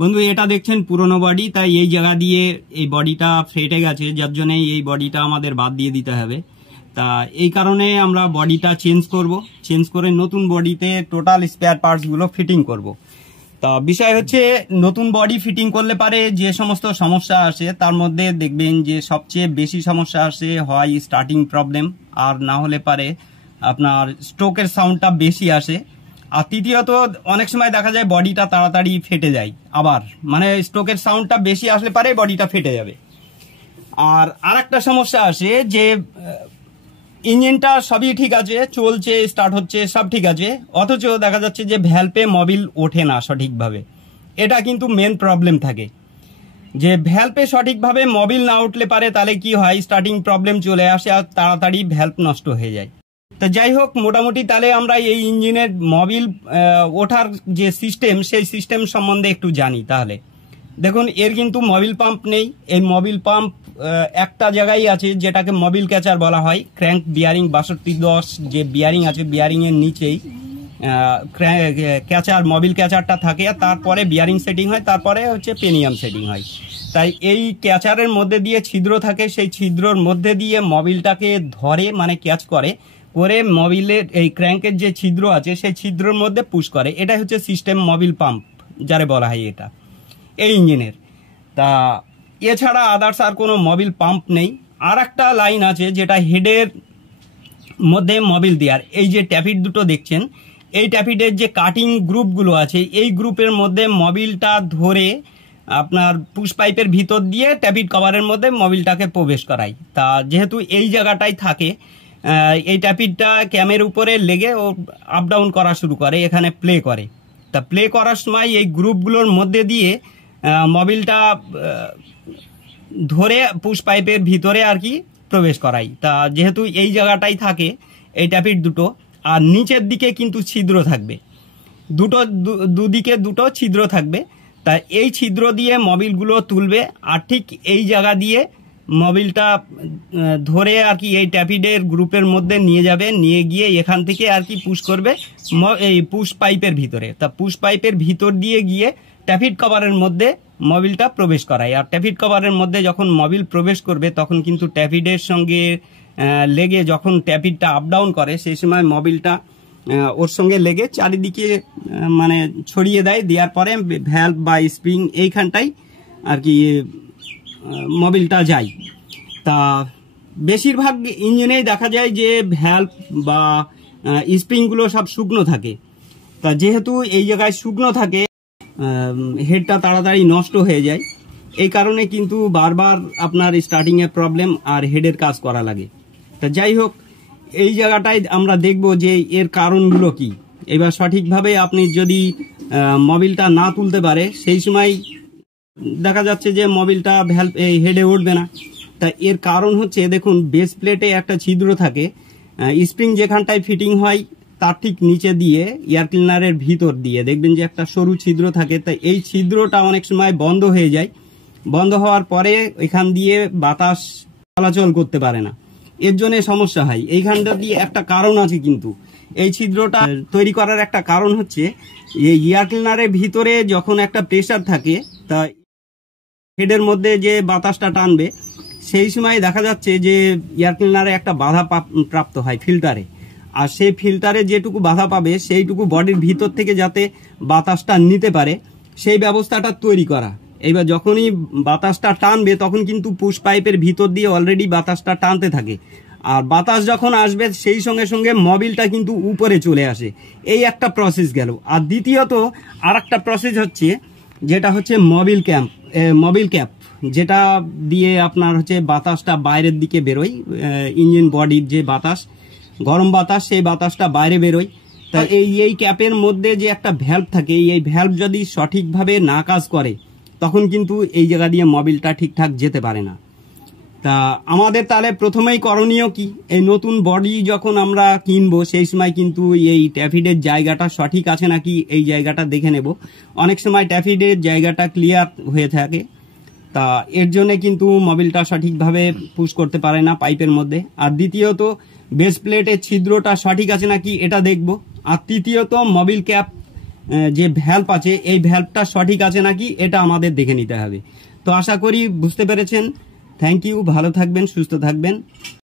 বন্ধু এটা দেখছেন পুরনো বডি, তাই এই জায়গা দিয়ে এই বডিটা ফেটে গেছে, যার জন্য এই বডিটা আমাদের বাদ দিয়ে দিতে হবে। তা এই কারণে আমরা বডিটা চেঞ্জ করে নতুন বডিতে টোটাল স্পেয়ার পার্টসগুলো ফিটিং করব। তা বিষয় হচ্ছে নতুন বডি ফিটিং করলে পারে যে সমস্ত সমস্যা আসে তার মধ্যে দেখবেন যে সবচেয়ে বেশি সমস্যা আসে হয় স্টার্টিং প্রবলেম, আর না হলে পারে আপনার স্ট্রোকের সাউন্ডটা বেশি আসে, আর তৃতীয়ত অনেক সময় দেখা যায় বডিটা তাড়াতাড়ি ফেটে যায়। আবার মানে স্ট্রোকের সাউন্ডটা বেশি আসলে পারে বডিটা ফেটে যাবে। আর আরেকটা সমস্যা আসে যে ইঞ্জিনটা সবই ঠিক আছে, চলছে, স্টার্ট হচ্ছে, সব ঠিক আছে, অথচ দেখা যাচ্ছে যে ভ্যালভে মোবিল ওঠে না সঠিকভাবে। এটা কিন্তু মেন প্রবলেম থাকে যে ভ্যালভে সঠিকভাবে মোবিল না উঠলে পারে তাহলে কি হয়, স্টার্টিং প্রবলেম চলে আসে আর তাড়াতাড়ি ভ্যালভ নষ্ট হয়ে যায়। তা যাই হোক, মোটামুটি তাহলে আমরা এই ইঞ্জিনের মোবিল ওঠার যে সিস্টেম সেই সিস্টেম সম্বন্ধে একটু জানি। তাহলে দেখুন, এর কিন্তু মোবিল পাম্প নেই। এই মোবিল পাম্প একটা জায়গায় আছে যেটাকে মোবিল ক্যাচার বলা হয়। ক্র্যাঙ্ক বিয়ারিং 6210 যে বিয়ারিং আছে, বিয়ারিং এর নিচেই ক্যাচার মোবিল ক্যাচারটা থাকে, তারপরে বিয়ারিং সেটিং হয়, তারপরে হচ্ছে পেনিয়াম সেটিং হয়। তাই এই ক্যাচারের মধ্যে দিয়ে ছিদ্র থাকে, সেই ছিদ্রর মধ্যে দিয়ে মোবিলটাকে ধরে মানে ক্যাচ করে মোবিলের এই ক্র্যাঙ্কের যে ছিদ্র আছে সেই ছিদ্রের মধ্যে পুশ করে। এটাই হচ্ছে সিস্টেম মোবিল পাম্প যারে বলা হয় এটা এই ইঞ্জিনের। তা এছাড়া আদার্স আর কোনো মোবিল পাম্প নেই। আর একটা লাইন আছে যেটা হেডের মধ্যে মোবিল দেওয়ার, এই যে ট্যাপিড দুটো দেখছেন, এই ট্যাপিডের যে কাটিং গ্রুপগুলো আছে এই গ্রুপের মধ্যে মোবিলটা ধরে আপনার পুশ পাইপের ভিতর দিয়ে ট্যাপিড কভারের মধ্যে মোবিলটাকে প্রবেশ করাই। তা যেহেতু এই জায়গাটাই থাকে, এই ট্যাপিডটা ক্যামের উপরে লেগে ও আপ ডাউন করা শুরু করে, এখানে প্লে করে। তা প্লে করার সময় এই গ্রুপগুলোর মধ্যে দিয়ে মোবিলটা ধরে পুশ পাইপের ভিতরে আর কি প্রবেশ করাই। তা যেহেতু এই জায়গাটাই থাকে এই ট্যাপিড দুটো, আর নিচের দিকে কিন্তু ছিদ্র থাকবে, দুদিকে দুটো ছিদ্র থাকবে। তা এই ছিদ্র দিয়ে মোবিলগুলো তুলবে, আর ঠিক এই জায়গা দিয়ে মোবিলটা ধরে আর কি এই ট্যাপিডের গ্রুপের মধ্যে নিয়ে যাবে, নিয়ে গিয়ে এখান থেকে আর কি পুশ করবে এই পুশ পাইপের ভিতরে। তা পুশ পাইপের ভিতর দিয়ে গিয়ে ট্যাপিড কভারের মধ্যে মোবিলটা প্রবেশ করায়। আর ট্যাপিড কভারের মধ্যে যখন মোবিল প্রবেশ করবে তখন কিন্তু ট্যাপিডের সঙ্গে লেগে যখন ট্যাপিডটা আপ ডাউন করে সেই সময় মোবিলটা ওর সঙ্গে লেগে চারিদিকে মানে ছড়িয়ে দেয়, দেওয়ার পরে ভ্যালভ বা স্প্রিং এইখানটাই আর কি মোবিলটা যায়। তা বেশিরভাগ ইঞ্জিনেই দেখা যায় যে ভ্যালভ বা স্প্রিংগুলো সব শুকনো থাকে। তা যেহেতু এই জায়গায় শুকনো থাকে হেডটা তাড়াতাড়ি নষ্ট হয়ে যায়, এই কারণে কিন্তু বারবার আপনার স্টার্টিংয়ে প্রবলেম আর হেডের কাজ করা লাগে। তা যাই হোক, এই জায়গাটায় আমরা দেখব যে এর কারণগুলো কি। এবার সঠিকভাবে আপনি যদি মোবিলটা না তুলতে পারে সেই সময় দেখা যাচ্ছে যে মোবিলটা হেডে উঠবে না। তা এর কারণ হচ্ছে দেখুন, বেস প্লেটে একটা ছিদ্র থাকে, স্প্রিং যেখানটায় ফিটিং হয় তার ঠিক নিচে দিয়ে এয়ার ক্লিনারের ভিতর দিয়ে দেখবেন যে একটা সরু ছিদ্র থাকে। তাই এই ছিদ্রটা অনেক সময় বন্ধ হয়ে যায়, বন্ধ হওয়ার পরে এখান দিয়ে বাতাস চলাচল করতে পারে না, এর জন্য সমস্যা হয়। এইখানটা দিয়ে একটা কারণ আছে, কিন্তু এই ছিদ্রটা তৈরি করার একটা কারণ হচ্ছে এই এয়ার ক্লিনারের ভিতরে যখন একটা প্রেসার থাকে, তা হেডের মধ্যে যে বাতাসটা টানবে সেই সময় দেখা যাচ্ছে যে এয়ার ক্লিনারে একটা বাধা প্রাপ্ত হয় ফিল্টারে, আর সেই ফিল্টারে যেটুকু বাধা পাবে সেইটুকু বডির ভিতর থেকে যাতে বাতাসটা নিতে পারে সেই ব্যবস্থাটা তৈরি করা। এইবার যখনই বাতাসটা টানবে তখন কিন্তু পুশ পাইপের ভিতর দিয়ে অলরেডি বাতাসটা টানতে থাকে, আর বাতাস যখন আসবে সেই সঙ্গে সঙ্গে মোবিলটা কিন্তু উপরে চলে আসে। এই একটা প্রসেস গেল। আর দ্বিতীয়ত আর একটা প্রসেস হচ্ছে যেটা হচ্ছে মোবিল ক্যাপ, যেটা দিয়ে আপনার হচ্ছে বাতাসটা বাইরের দিকে বেরোয়, ইঞ্জিন বডির যে বাতাস, গরম বাতাস, সেই বাতাসটা বাইরে বেরোয়। তা এই ক্যাপের মধ্যে যে একটা ভ্যালভ থাকে, এই ভ্যালভ যদি সঠিকভাবে না কাজ করে তখন কিন্তু এই জায়গা দিয়ে মোবিলটা ঠিকঠাক যেতে পারে না। তা আমাদের তাহলে প্রথমেই করণীয় কি, এই নতুন বডি যখন আমরা কিনবো সেই সময় কিন্তু এই ট্যাপিডের জায়গাটা সঠিক আছে নাকি এই জায়গাটা দেখে নেব। অনেক সময় ট্যাপিডের জায়গাটা ক্লিয়ার হয়ে থাকে, তা এর জন্য কিন্তু মোবিলটা সঠিকভাবে পুশ করতে পারে না পাইপের মধ্যে। আর দ্বিতীয়ত বেস প্লেটের ছিদ্রটা সঠিক আছে নাকি এটা দেখব। আর তৃতীয়ত মোবিল ক্যাপ যে ভ্যালভ আছে এই ভ্যালভটা সঠিক আছে নাকি এটা আমাদের দেখে নিতে হবে। তো আশা করি বুঝতে পেরেছেন। থ্যাংক ইউ, ভালো থাকবেন, সুস্থ থাকবেন।